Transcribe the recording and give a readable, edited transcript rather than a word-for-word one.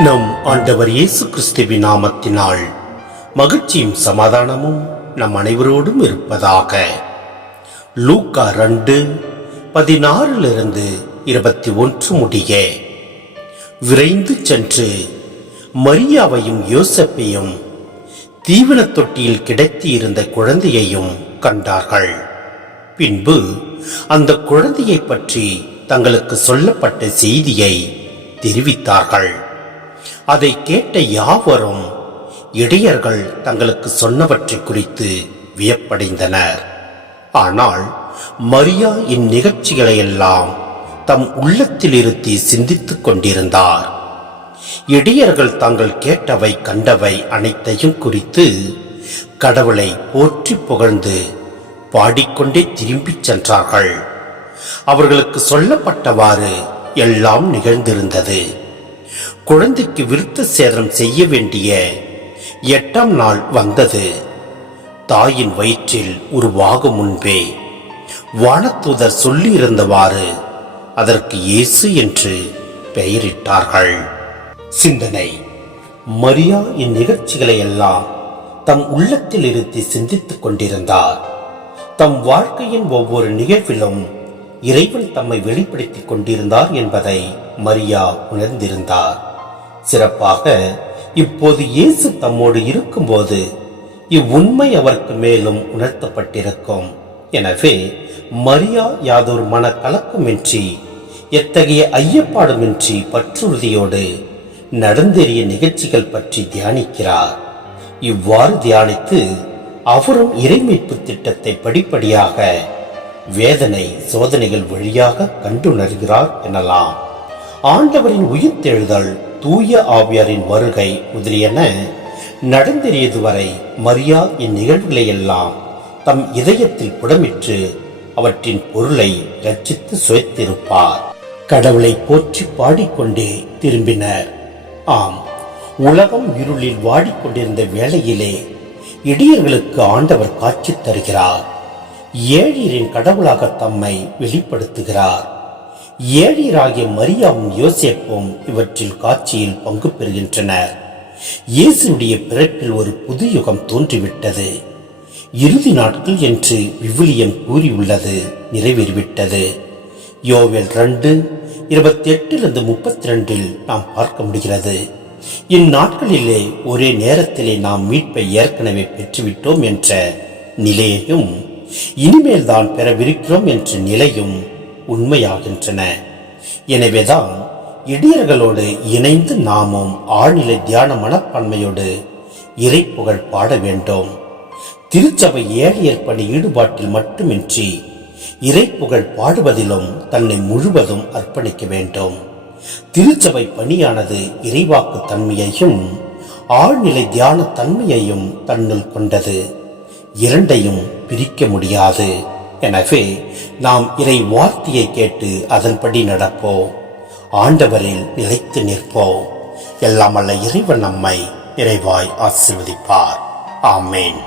நம் ஆண்டவர் இயேசு கிறிஸ்துவின் நாமத்தினால் மகிழ்ச்சியும் சமாதானமும் நம் அனைவரோடும் இருப்பதாக. லூக்கா 2:16-21 முடிய. விரைந்து சென்று மரியாவையும் யோசேப்பையும் தீவன தொட்டியில் கிடத்தியிருந்த குழந்தையையும் கண்டார்கள். பின்பு அந்த குழந்தையை பற்றி தங்களுக்கு சொல்லப்பட்ட செய்தியை தெரிவித்தார்கள். அதை கேட்ட யாவரும் இடையர்கள் தங்களுக்கு சொன்னவற்றை குறித்து வியப்படைந்தனர். ஆனால் மரியா இந்நிகழ்ச்சிகளை எல்லாம் தம் உள்ளத்தில் இருத்தி சிந்தித்துக் கொண்டிருந்தார். இடையர்கள் தாங்கள் கேட்டவை கண்டவை அனைத்தையும் குறித்து கடவுளை போற்றி புகழ்ந்து பாடிக்கொண்டே திரும்பிச் சென்றார்கள். அவர்களுக்கு சொல்லப்பட்டவாறு எல்லாம் நிகழ்ந்திருந்தது. குழந்தைக்கு விருத்த சேதனம் செய்ய வேண்டிய 8ஆம் நாள் வந்தது. தாயின் வயிற்றில் உருவாகும் முன்பே வானதூதர் சொல்லியிருந்தவாறு அதற்கு இயேசு என்று பெயரிட்டார்கள். சிந்தனை. மரியா இந்நிகழ்ச்சிகளை எல்லாம் தம் உள்ளத்தில் இருத்தி சிந்தித்துக் கொண்டிருந்தார். தம் வாழ்க்கையின் ஒவ்வொரு நிகழ்விலும் இறைவன் தம்மை வெளிப்படுத்திக் கொண்டிருந்தார் என்பதை மரியா உணர்ந்திருந்தார். சிறப்பாக இப்போது இயேசு தம்மோடு இருக்கும்போது இவ்வுண்மை அவருக்கு மேலும் உணர்த்தப்பட்டிருக்கும். எனவே மரியா யாதொரு மனக்கலக்கமின்றி எத்தகைய ஐயப்பாடுமின்றி பற்றுறுதியோடு நடந்தேறிய நிகழ்ச்சிகள் பற்றி தியானிக்கிறார். இவ்வாறு தியானித்து அவரும் இறைமீட்பு திட்டத்தை படிப்படியாக வேதனை சோதனைகள் வழியாக கண்டுணர்கிறார் எனலாம். ஆண்டவரின் உயிர்த்தெழுதல், தூய ஆவியாரின் வருகை முதலியன நடந்தேறியது வரை மரியா இந்நிகழ்வுகளை எல்லாம் தம் இதயத்தில் புடமிட்டு அவற்றின் பொருளை ரட்சித்து சுவைத்திருப்பார். கடவுளை போற்றி பாடிக்கொண்டே திரும்பினர். ஆம், உலகம் இருளில் வாடிக்கொண்டிருந்த வேளையிலே இடையர்களுக்கு ஆண்டவர் காட்சி தருகிறார். ஏழியரின் கடவுளாக தம்மை வெளிப்படுத்துகிறார். ஏழியராகிய மரியாவும் யோசேப்பும் இவற்றில் காட்சியில் பங்கு பெறுகின்றனர். இயேசுடைய பிறப்பில் ஒரு புது யுகம் தோன்றிவிட்டது. இறுதி நாட்கள் என்று விவிலியம் கூறியுள்ளது நிறைவேறிவிட்டது. யோவேல் 2:28-32 நாம் பார்க்க முடிகிறது. இந்நாட்களிலே ஒரே நேரத்திலே நாம் மீட்பை ஏற்கனவே பெற்றுவிட்டோம் என்ற நிலையையும் இனிமேல் தான் பெறவிருக்கிறோம் என்ற நிலையும் உண்மையாகின்றன. எனவேதான் இடையர்களோடு இணைந்து நாமும் ஆழ்நிலை தியான மனப்பான்மையோடு இறை புகழ் பாட வேண்டும். திருச்சபை ஏழியர் பணி ஈடுபாட்டில் மட்டுமின்றி இறை புகழ் பாடுவதிலும் தன்னை முழுவதும் அர்ப்பணிக்க வேண்டும். திருச்சபை பணியானது இறைவாக்கு தன்மையையும் ஆழ்நிலை தியான தன்மையையும் தன்னுள் கொண்டது. இரண்டையும் பிரிக்க முடியாது. எனவே நாம் இறை வார்த்தையை கேட்டு அதன்படி நடப்போம். ஆண்டவரில் நிலைத்து நிற்போம். எல்லாம் அல்ல இறைவன் நம்மை நிறைவாய் ஆசீர்வதிப்பார். ஆமேன்.